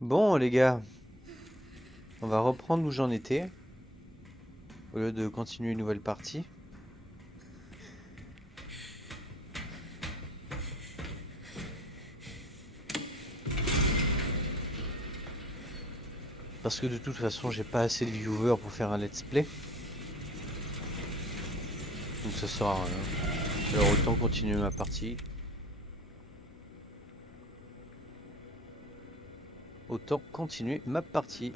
Bon, les gars, on va reprendre où j'en étais, au lieu de continuer une nouvelle partie. Parce que de toute façon, j'ai pas assez de viewers pour faire un let's play. Donc ça sert à rien. Alors autant continuer ma partie. Autant continuer ma partie.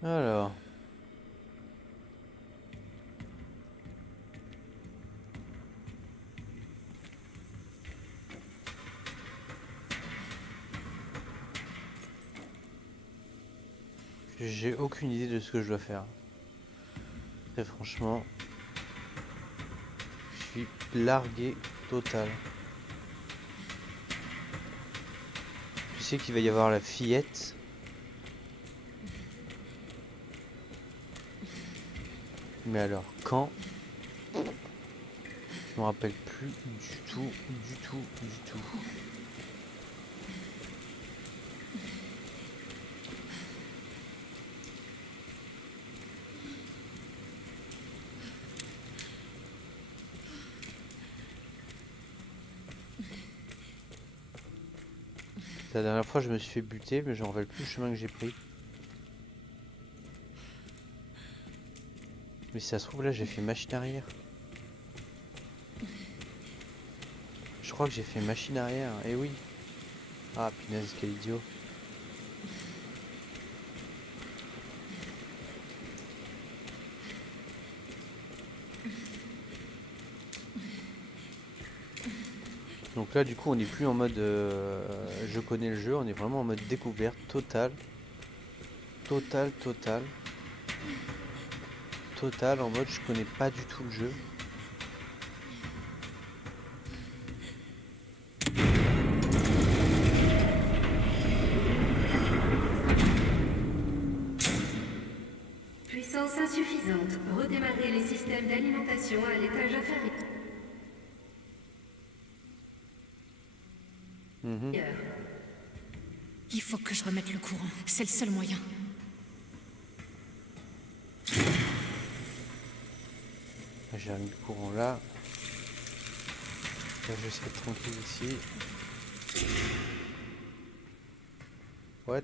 Alors, j'ai aucune idée de ce que je dois faire. Très franchement, je suis largué total. Je sais qu'il va y avoir la fillette. Mais alors, quand? Je me rappelle plus du tout, du tout, du tout. La dernière fois, je me suis fait buter, mais je me rappelle plus le chemin que j'ai pris. Mais si ça se trouve, là, j'ai fait machine arrière. Je crois que j'ai fait machine arrière. Eh oui. Ah, punaise, quel idiot. Donc là, du coup, on n'est plus en mode je connais le jeu. On est vraiment en mode découverte totale. Totale, totale. Totale, en mode je connais pas du tout le jeu. Puissance insuffisante. Redémarrer les systèmes d'alimentation à l'étage inférieur. Mhm. Il faut que je remette le courant. C'est le seul moyen. J'ai remis le courant là. Là, je serai tranquille ici. What?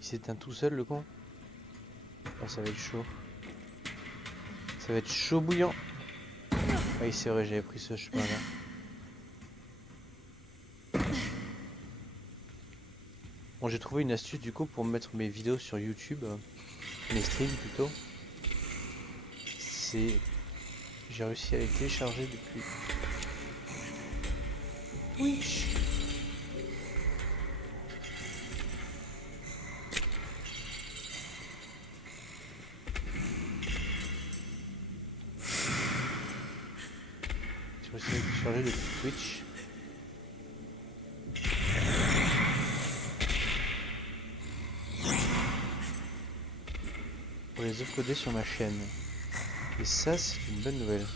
Il s'éteint tout seul, le con? Ah, ça va être chaud. Ça va être chaud bouillant. Ah oui, c'est vrai, j'avais pris ce chemin-là. Bon, j'ai trouvé une astuce du coup pour mettre mes vidéos sur YouTube. Mes streams plutôt. C'est... J'ai réussi à les télécharger depuis Twitch. J'ai réussi à les télécharger depuis Twitch. Pour les uploader sur ma chaîne. Et ça, c'est une bonne nouvelle.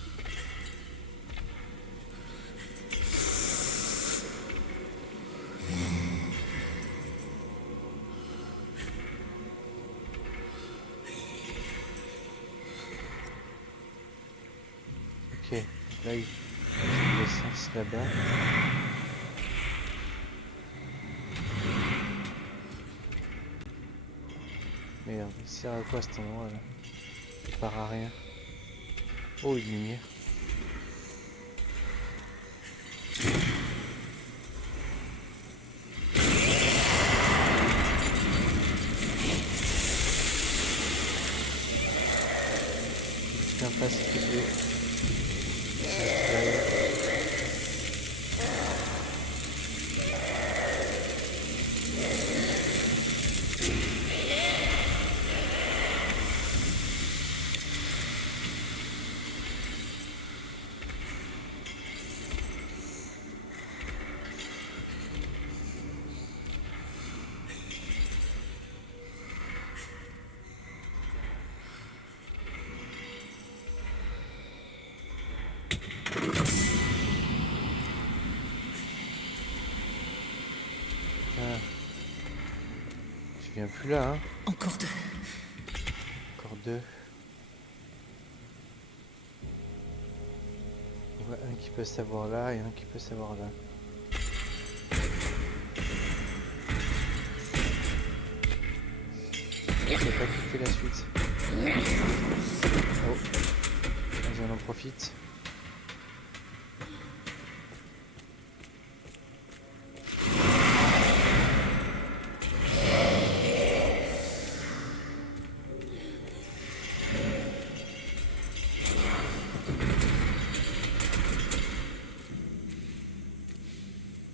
Ok, là, il y a de l'essence là-bas. Merde, il sert à quoi cet endroit là? Il part à rien. Oh, une lumière. Putain, pas si tu veux. viens plus là, hein. Encore 2. Encore 2. On voit un qui peut savoir là et un qui peut savoir là. Je sais pas qui fait la suite. Oh, vas-y, on en profite.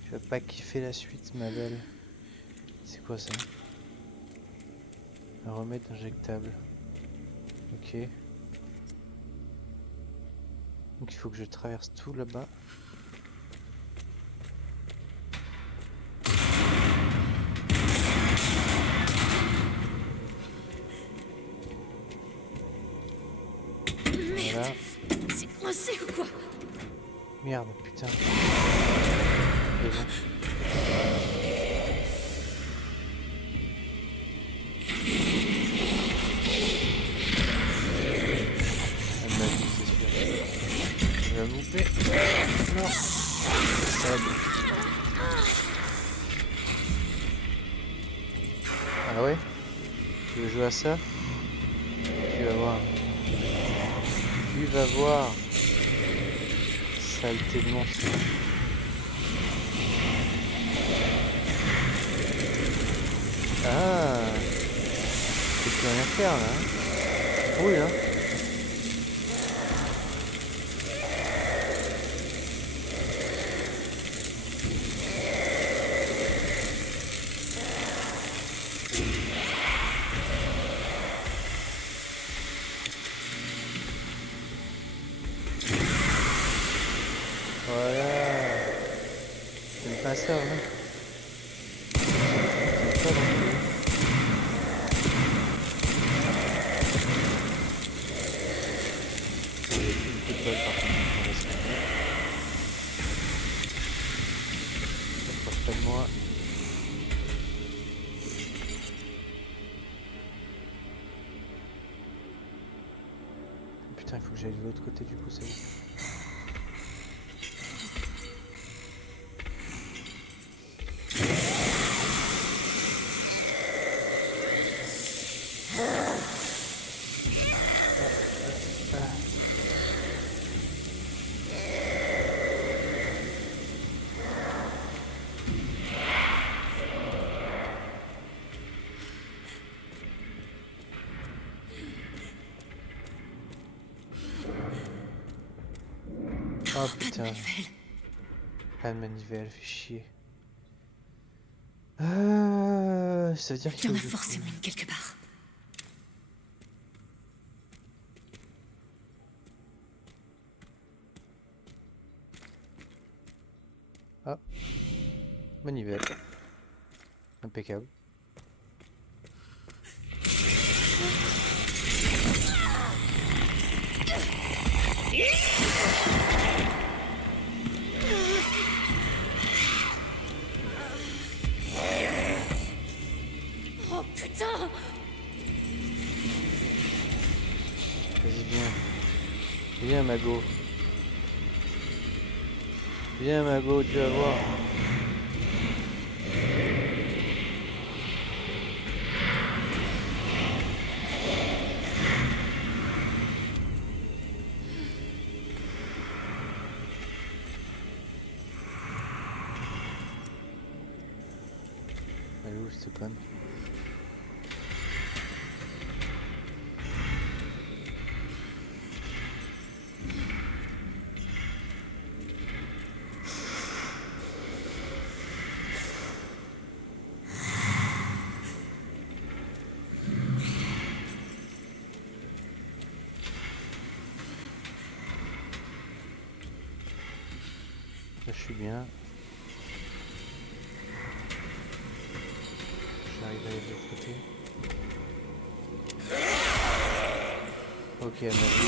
Je vais pas kiffer la suite, ma belle. C'est quoi ça? Un remède injectable. Ok. Donc il faut que je traverse tout là-bas. Voilà. C'est coincé ou quoi? Merde, putain. C'est bon. Elle m'a dit, c'est sûr. Elle va me louper. Non. Ça va. Ah ouais? Tu veux jouer à ça? Tu vas voir. Tu vas voir. Saleté de monstre. Ah, je peux plus rien faire là. Hein. Oui, hein. Voilà. J'aime pas ça, hein. J'aime pas non plus. J'ai plus beaucoup de balles par contre. On va se calmer. Approche pas de moi. Putain, il faut que j'aille de l'autre côté du coup, c'est bon. Oh putain, pas de manivelle, fait chier. Ça veut dire Il qu'il y en faut a que je forcément trouve- une quelque part. Ah, manivelle. Impeccable. Oh putain! Vas-y, viens. Viens, Mago. Viens, Mago, tu vas voir. Elle est où cette conne? Là, je suis bien. J'arrive à aller de l'autre côté. Ok, elle m'a vu.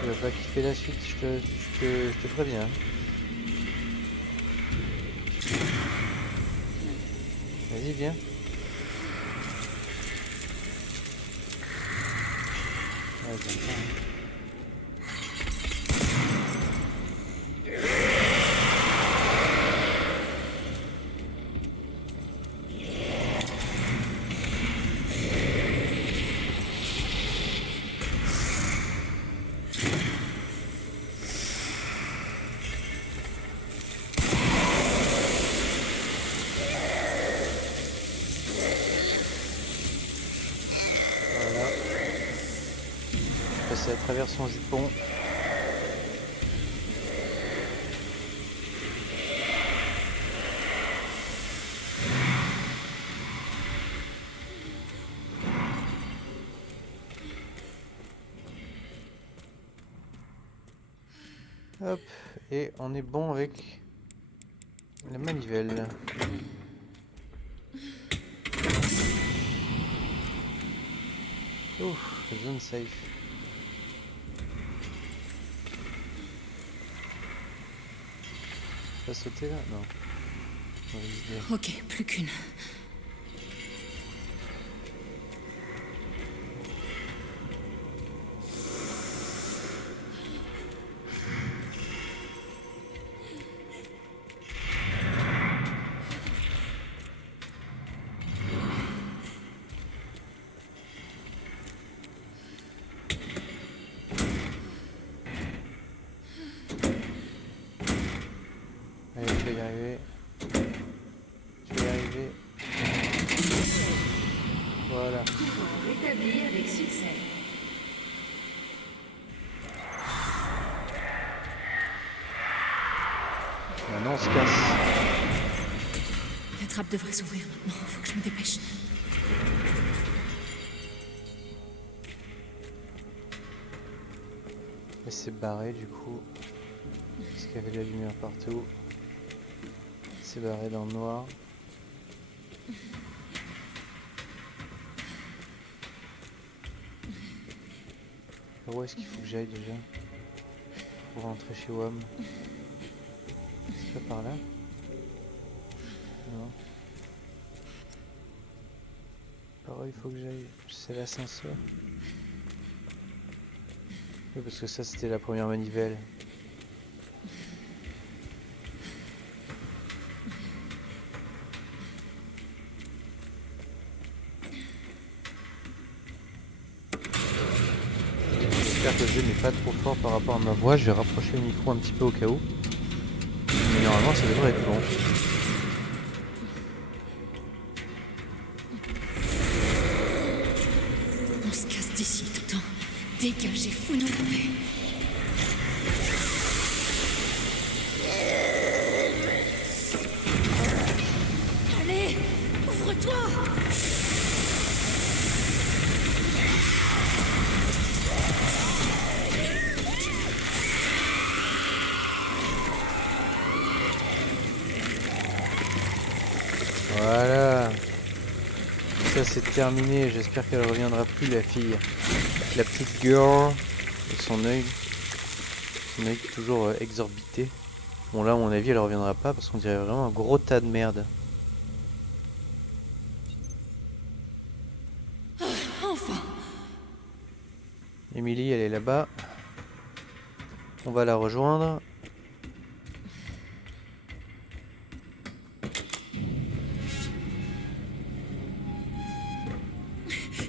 Tu vas pas kiffer la suite, je te préviens. Vas-y, viens. Ouais, viens pas, hein. Voilà. Passer à travers son jupon. Hop, et on est bon avec la manivelle. Ouf, zone safe. Pas sauter là? Non. Mauvaise idée. Ok, plus qu'une. Allez, tu vas y arriver. Tu vas y arriver. Voilà. Courant rétabli avec succès. Maintenant on se casse. La trappe devrait s'ouvrir maintenant, faut que je me dépêche. Et c'est barré du coup. Parce qu'il y avait de la lumière partout. C'est barré dans le noir. Où est-ce qu'il faut que j'aille déjà pour rentrer chez WAM? C'est pas par là? Non. Par où il faut que j'aille? C'est l'ascenseur? Oui, parce que ça c'était la première manivelle. J'espère que le jeu n'est pas trop fort par rapport à ma voix. Je vais rapprocher le micro un petit peu au cas où. Mais normalement ça devrait être bon. On se casse d'ici tout le temps. Dégagez, fous-nous la paix. Allez, ouvre-toi! Voilà. Ça c'est terminé. J'espère qu'elle reviendra plus la fille. La petite girl. Et son œil. Son œil toujours exorbité. Bon là à mon avis elle reviendra pas parce qu'on dirait vraiment un gros tas de merde. Enfin! Emily elle est là-bas. On va la rejoindre.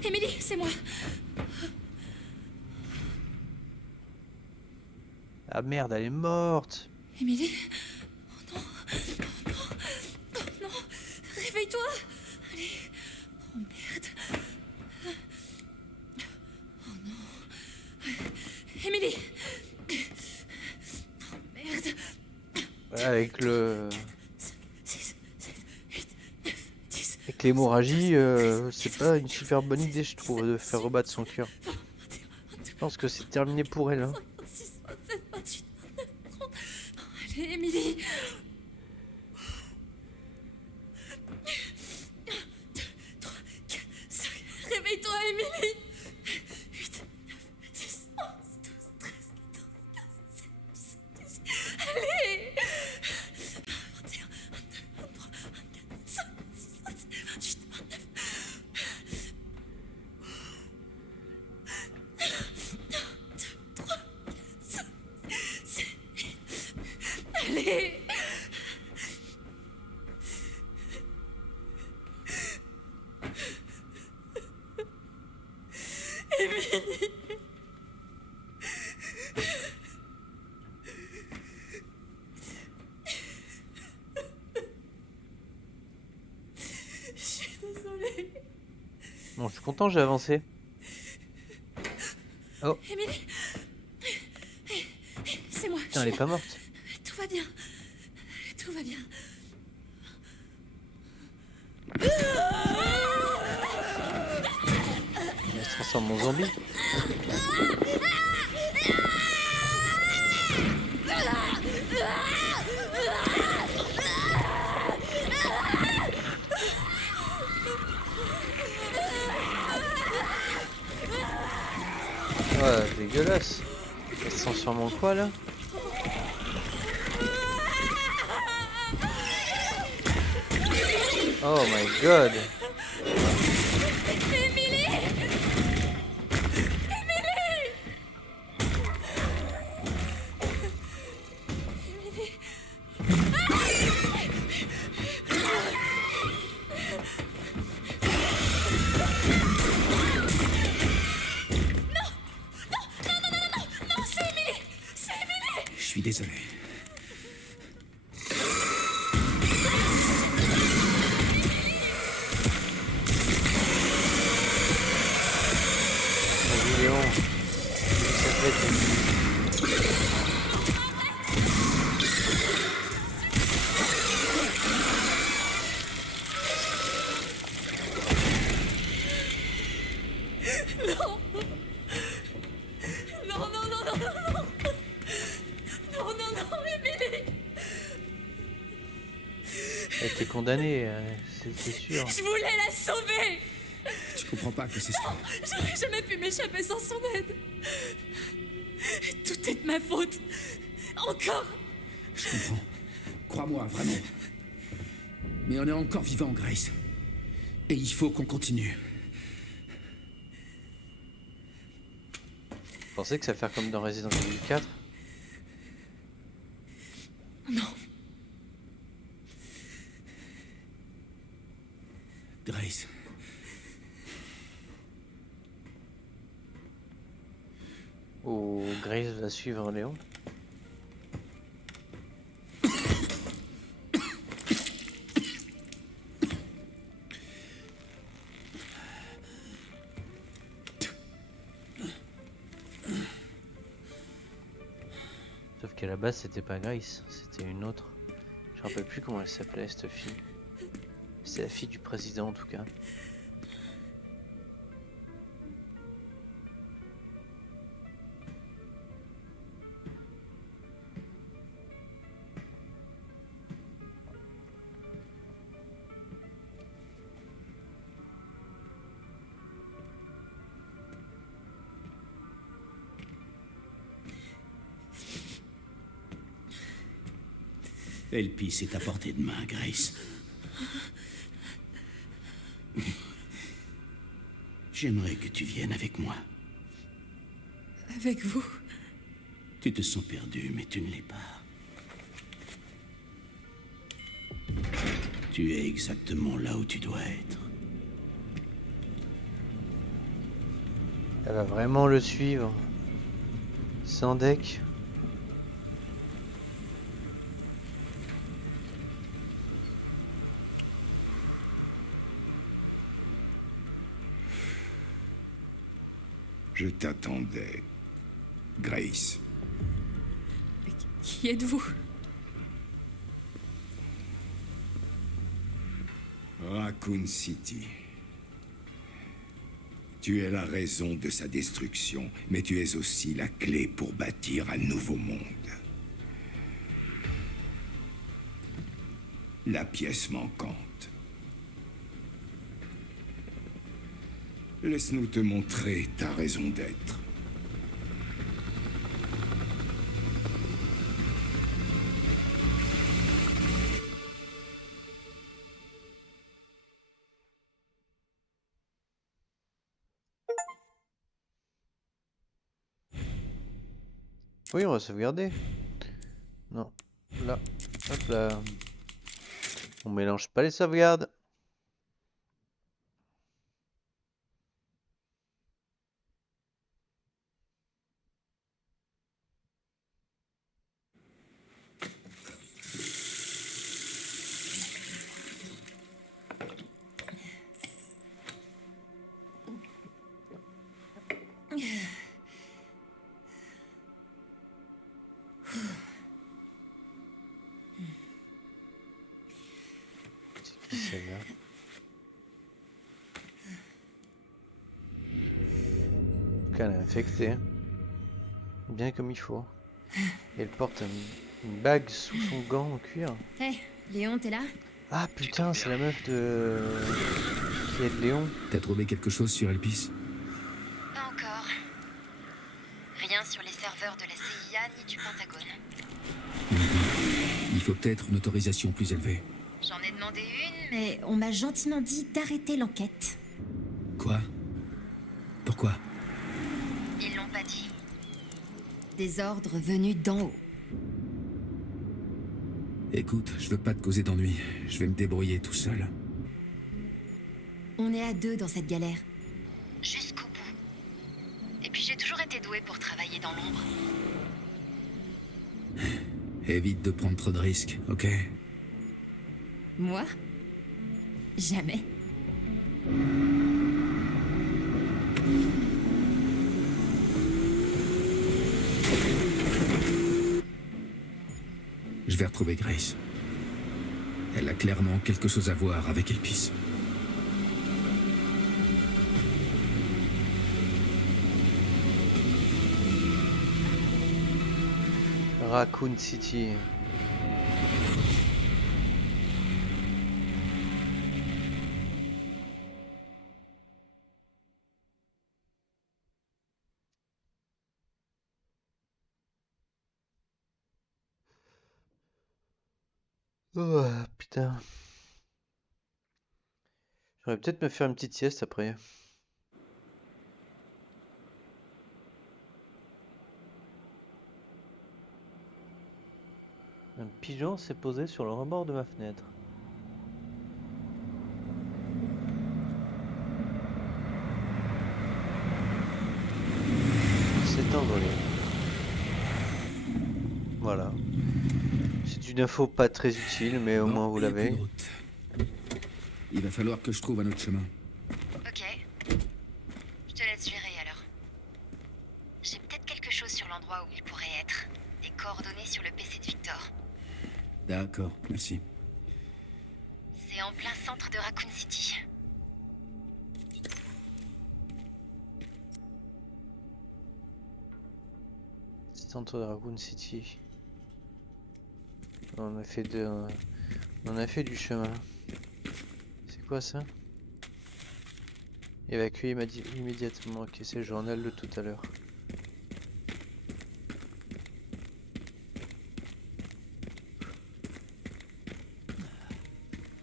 Émilie, c'est moi! Ah merde, elle est morte. Émilie? Oh non! Oh non! Oh non! Réveille-toi! Allez! Oh merde! Oh non! Émilie! Oh merde! Ouais, avec le... 6, 7, 8, 9, 10. Avec l'hémorragie, c'est pas une super bonne idée je trouve de faire rebattre son cœur. Je pense que c'est terminé pour elle. Hein. 26, 27, 28, 29, 30. Allez, Émilie! 2, 3, 4, 5. Réveille-toi, Émilie! 8, 9, 10, 11, 12, 13, 14, 15, 16, 17, 18. Allez! 21, 22, 23, 24, 25, 26, 27, désolée. Émilie. Je suis désolée. Bon, je suis content, j'ai avancé. Oh, Émilie. C'est moi. putain, elle est pas morte. Tout va bien. Tout va bien. Elle se transforme en zombie. Ouais, dégueulasse. Elle se transforme en quoi là? Oh my god. Non, c'est Émilie. C'est Émilie. Je suis désolé. Vas-y Léon. Ça fait. Non, non, non, non, non, non. Non, non, non, Émilie. Elle était condamnée, c'est sûr. Je voulais la sauver. Tu comprends pas que c'est ça. J'aurais jamais pu m'échapper sans son aide. Tout est de ma faute. Encore. Je comprends. Crois-moi, vraiment. Mais on est encore vivant, Grace. Et il faut qu'on continue. Vous pensez que ça va faire comme dans Resident Evil 4? Non. Grace. Ou Grace va suivre Léon? Sauf qu'à la base c'était pas Grace, c'était une autre. Je me rappelle plus comment elle s'appelait cette fille. C'est la fille du président en tout cas. Elpis est à portée de main, Grace. J'aimerais que tu viennes avec moi. Avec vous. Tu te sens perdu, mais tu ne l'es pas. Tu es exactement là où tu dois être. Elle va vraiment le suivre. Sans deck. Je t'attendais, Grace. Qui êtes-vous? Raccoon City. Tu es la raison de sa destruction, mais tu es aussi la clé pour bâtir un nouveau monde. La pièce manquante. Laisse-nous te montrer ta raison d'être. Oui, on va sauvegarder. Non. Là, hop là. On mélange pas les sauvegardes. C'est qui celle-là? Elle est infectée. Bien comme il faut. Et elle porte une bague sous son gant en cuir. Hé, Léon, t'es là? Ah putain, c'est la meuf de... qui aide Léon. T'as trouvé quelque chose sur Elpis? Pas encore. Rien sur les serveurs de la CIA ni du Pentagone. Il faut peut-être une autorisation plus élevée. J'en ai demandé une, Mais on m'a gentiment dit d'arrêter l'enquête. Quoi? Pourquoi? ils l'ont pas dit. Des ordres venus d'en haut. Écoute, je veux pas te causer d'ennui. Je vais me débrouiller tout seul. On est à deux dans cette galère. Jusqu'au bout. Et puis j'ai toujours été douée pour travailler dans l'ombre. Évite de prendre trop de risques, ok? Moi? Jamais. Je vais retrouver Grace. Elle a clairement quelque chose à voir avec Elpis. Raccoon City. Oh putain. J'aurais peut-être me faire une petite sieste après. Un pigeon s'est posé sur le rebord de ma fenêtre. Il s'est envolé. Voilà. C'est une info pas très utile, mais au Bon, moins vous il y a l'avez. plus de route. Il va falloir que je trouve un autre chemin. Ok. Je te laisse gérer alors. J'ai peut-être quelque chose sur l'endroit où il pourrait être. Des coordonnées sur le PC de Victor. D'accord, merci. C'est en plein centre de Raccoon City. Centre de Raccoon City. On a fait on a fait du chemin. C'est quoi ça? Évacuer immédiatement. Ok, c'est le journal de tout à l'heure.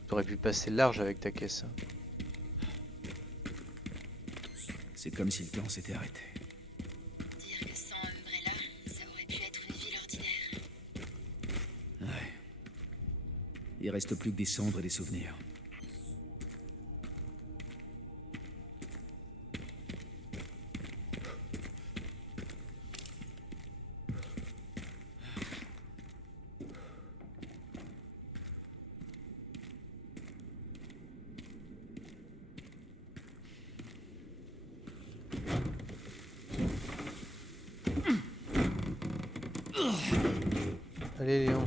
T'aurais pu passer large avec ta caisse. Hein. C'est comme si le temps s'était arrêté. Dire que sans Umbrella, ça aurait pu être une ville ordinaire. Ouais. Il reste plus que des cendres et des souvenirs. Allez Léon.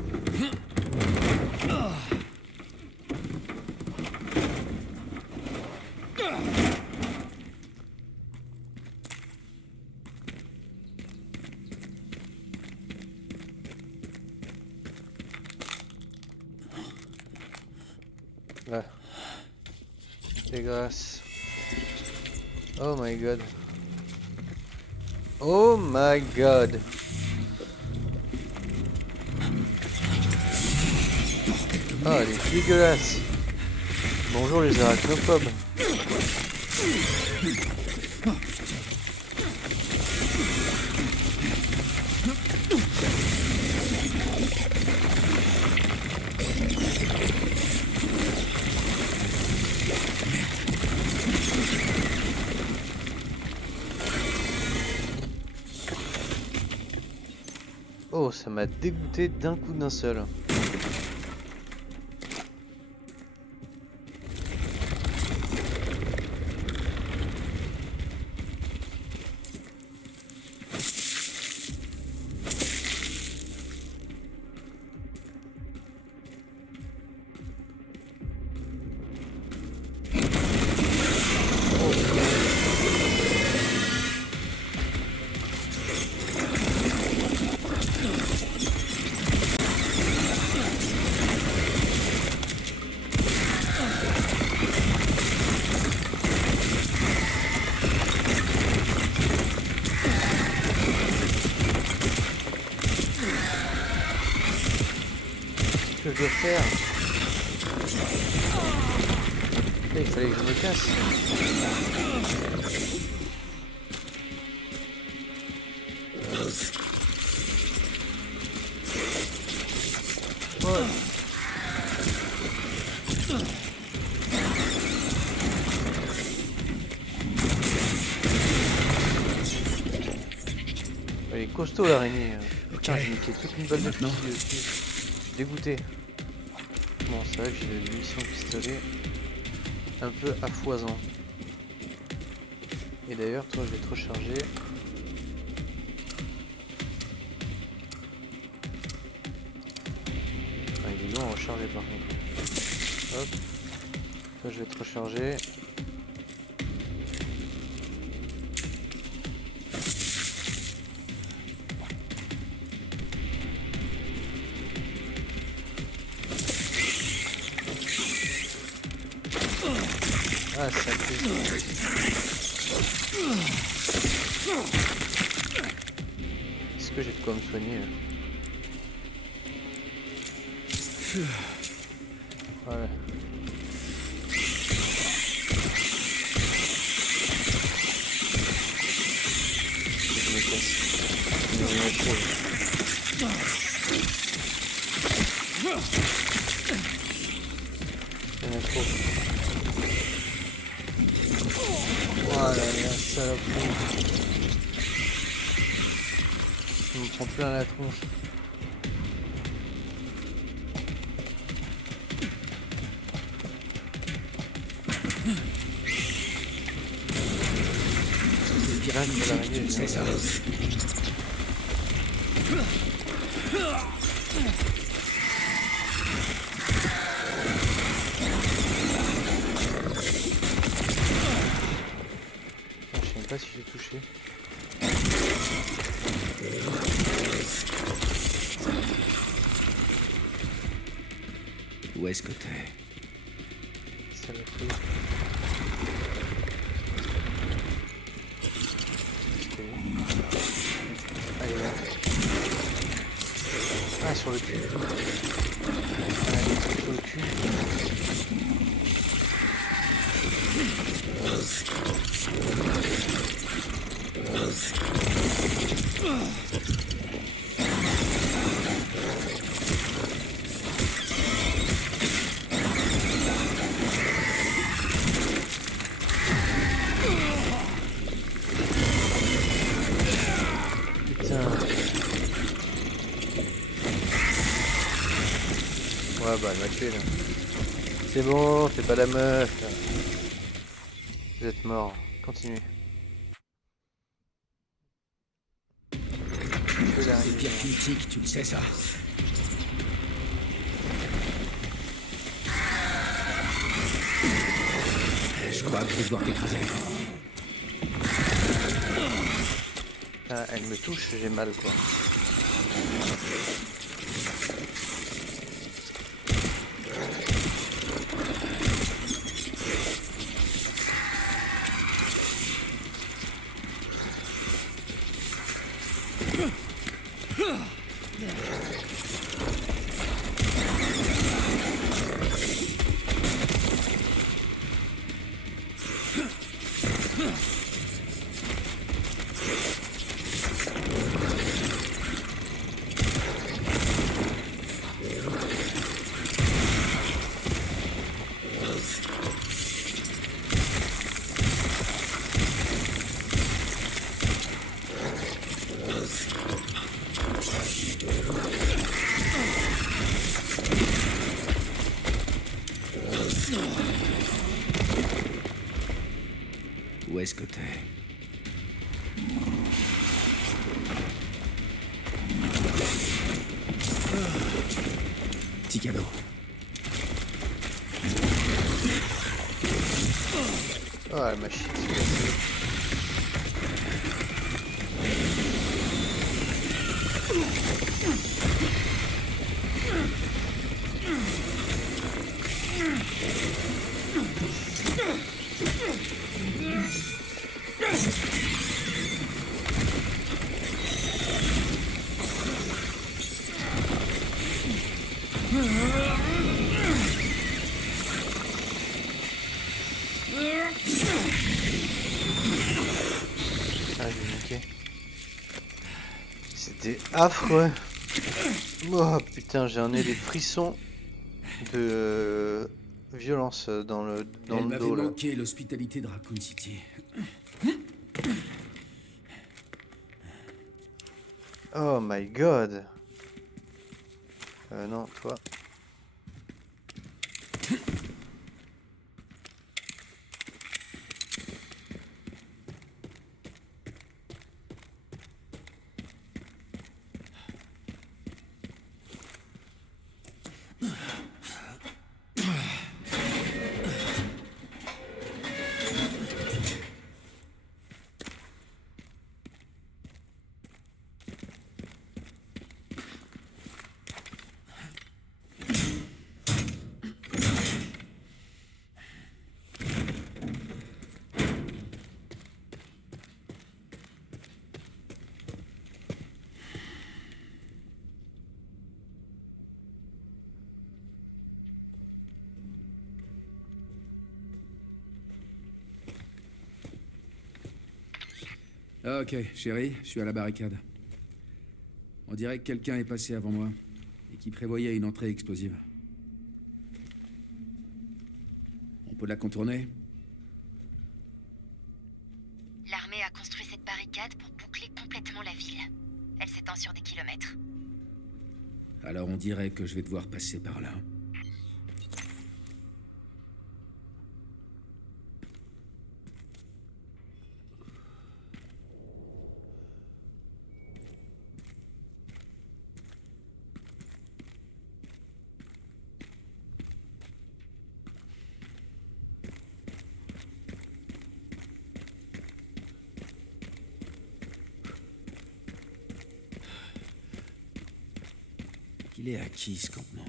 Là. Dégueulasse. Oh my god. Oh my god. Ah, elle est dégueulasse. Bonjour les arachnophobes. Oh, ça m'a dégoûté d'un coup d'un seul. Que je dois faire? Là, il fallait que je me casse. Ouais. Elle est costaud l'araignée. Putain, j'ai niqué toute une balle de fusil aussi. Dégoûté. Bon, c'est vrai que j'ai des munitions de pistolet un peu à foison. Et d'ailleurs, toi, je vais te recharger. Ah, il est long à recharger par contre. Hop. Toi, je vais te recharger. Ah, ça Est-ce que j'ai de quoi me soigner là? Voilà. Je me casse. Il y a rien à chaud. Il y en a trop. Oh là là, saloperie. Il me prend plein la tronche. Le pirate de l'araignée, C'est ça. Je sais même pas si j'ai touché. Où est-ce que t'es? Saloperie. Ok. Allez là. Ah, sur le cul. Ah, des trucs sur le cul. Putain. Ouais bah elle m'a tué là. C'est bon, c'est pas la meuf. Vous êtes mort. Continuez. Tuez l'araignée. C'est pire qu'une tique, tu le sais ça. Je crois que je vais devoir t'écraser. Ah, elle me touche, j'ai mal quoi. est ce que t'es. Petit cadeau. Oh, la machine. Ah, j'ai manqué. C'était affreux. Oh putain, j'en ai des frissons de violence dans le Elle m'avait dos là. manqué l'hospitalité de Raccoon City. Oh my god. Non, toi. Ok, chérie, je suis à la barricade. On dirait que quelqu'un est passé avant moi et qui prévoyait une entrée explosive. On peut la contourner? L'armée a construit cette barricade pour boucler complètement la ville. Elle s'étend sur des kilomètres. Alors on dirait que je vais devoir passer par là. Il est à qui ce campement?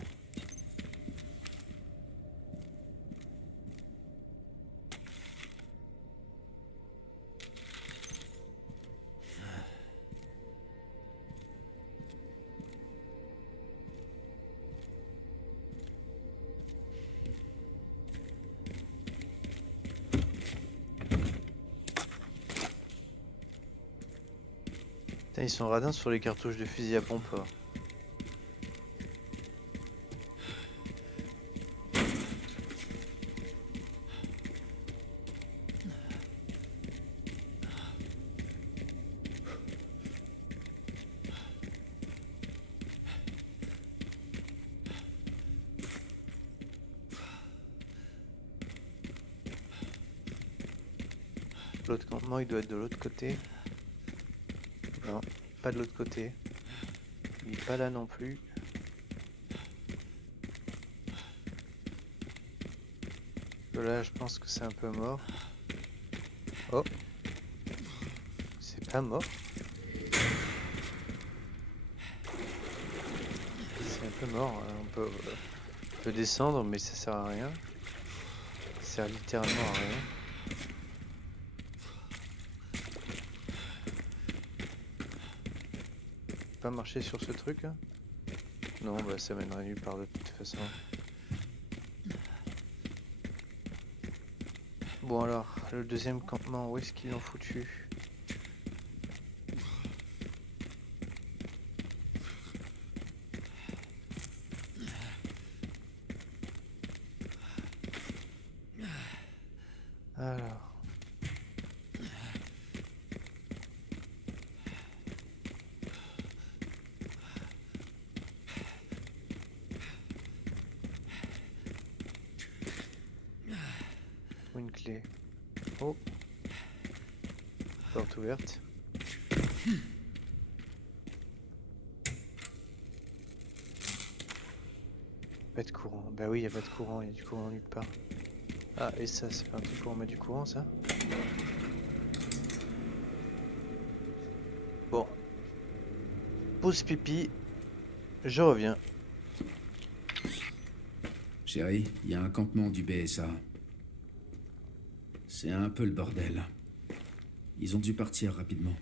Putain, ils sont radins sur les cartouches de fusil à pompe. L'autre campement, il doit être de l'autre côté. Non, pas de l'autre côté. Il est pas là non plus. Là, je pense que c'est un peu mort. Oh, c'est pas mort. C'est un peu mort. On peut descendre, mais ça sert à rien. Ça sert littéralement à rien. Pas marcher sur ce truc là? Non, bah ça mènerait nulle part de toute façon. Bon alors, le deuxième campement, où est-ce qu'ils l'ont foutu? Alors... Une clé. Oh. porte ouverte. Pas de courant. Bah oui, il n'y a pas de courant, il y a du courant nulle part. Ah, et ça, c'est pas un truc pour mettre du courant, ça? Bon. Pause pipi. Je reviens. Chérie, il y a un campement du BSA. C'est un peu le bordel. Ils ont dû partir rapidement.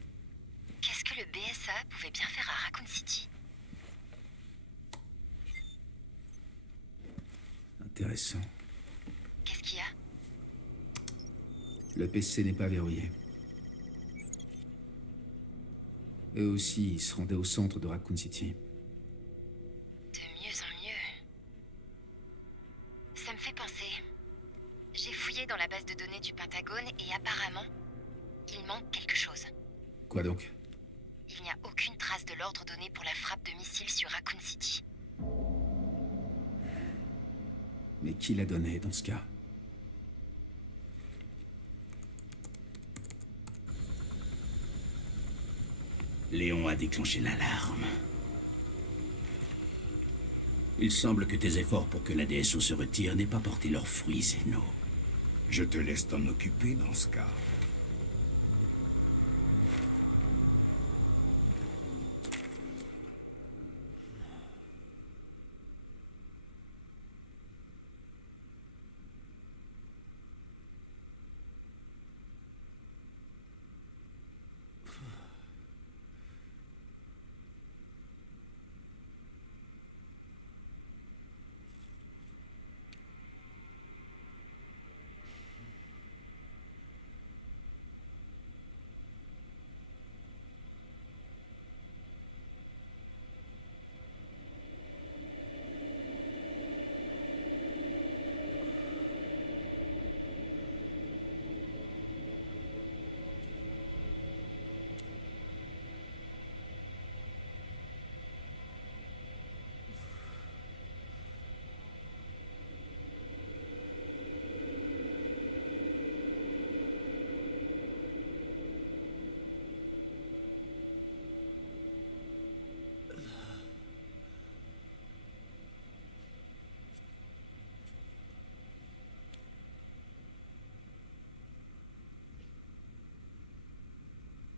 Qu'est-ce que le BSA pouvait bien faire à Raccoon City? Intéressant. Qu'est-ce qu'il y a? Le PC n'est pas verrouillé. Eux aussi, ils se rendaient au centre de Raccoon City. De mieux en mieux. Ça me fait penser. J'ai fouillé dans la base de données du Pentagone et apparemment, il manque quelque chose. Quoi donc? Il n'y a aucune trace de l'ordre donné pour la frappe de missiles sur Raccoon City. Mais qui l'a donné dans ce cas? Léon a déclenché l'alarme. Il semble que tes efforts pour que la DSO se retire n'aient pas porté leurs fruits, Zeno. Je te laisse t'en occuper dans ce cas.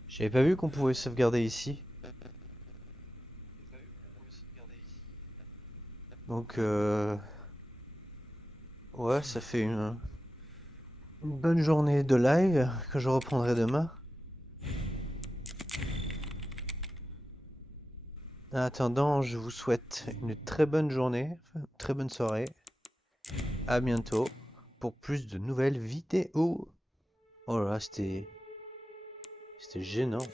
J'avais pas vu qu'on pouvait sauvegarder ici. Donc, ouais, ça fait une bonne journée de live que je reprendrai demain. En attendant, je vous souhaite une très bonne journée, une très bonne soirée. À bientôt pour plus de nouvelles vidéos. Oh là là, c'était gênant.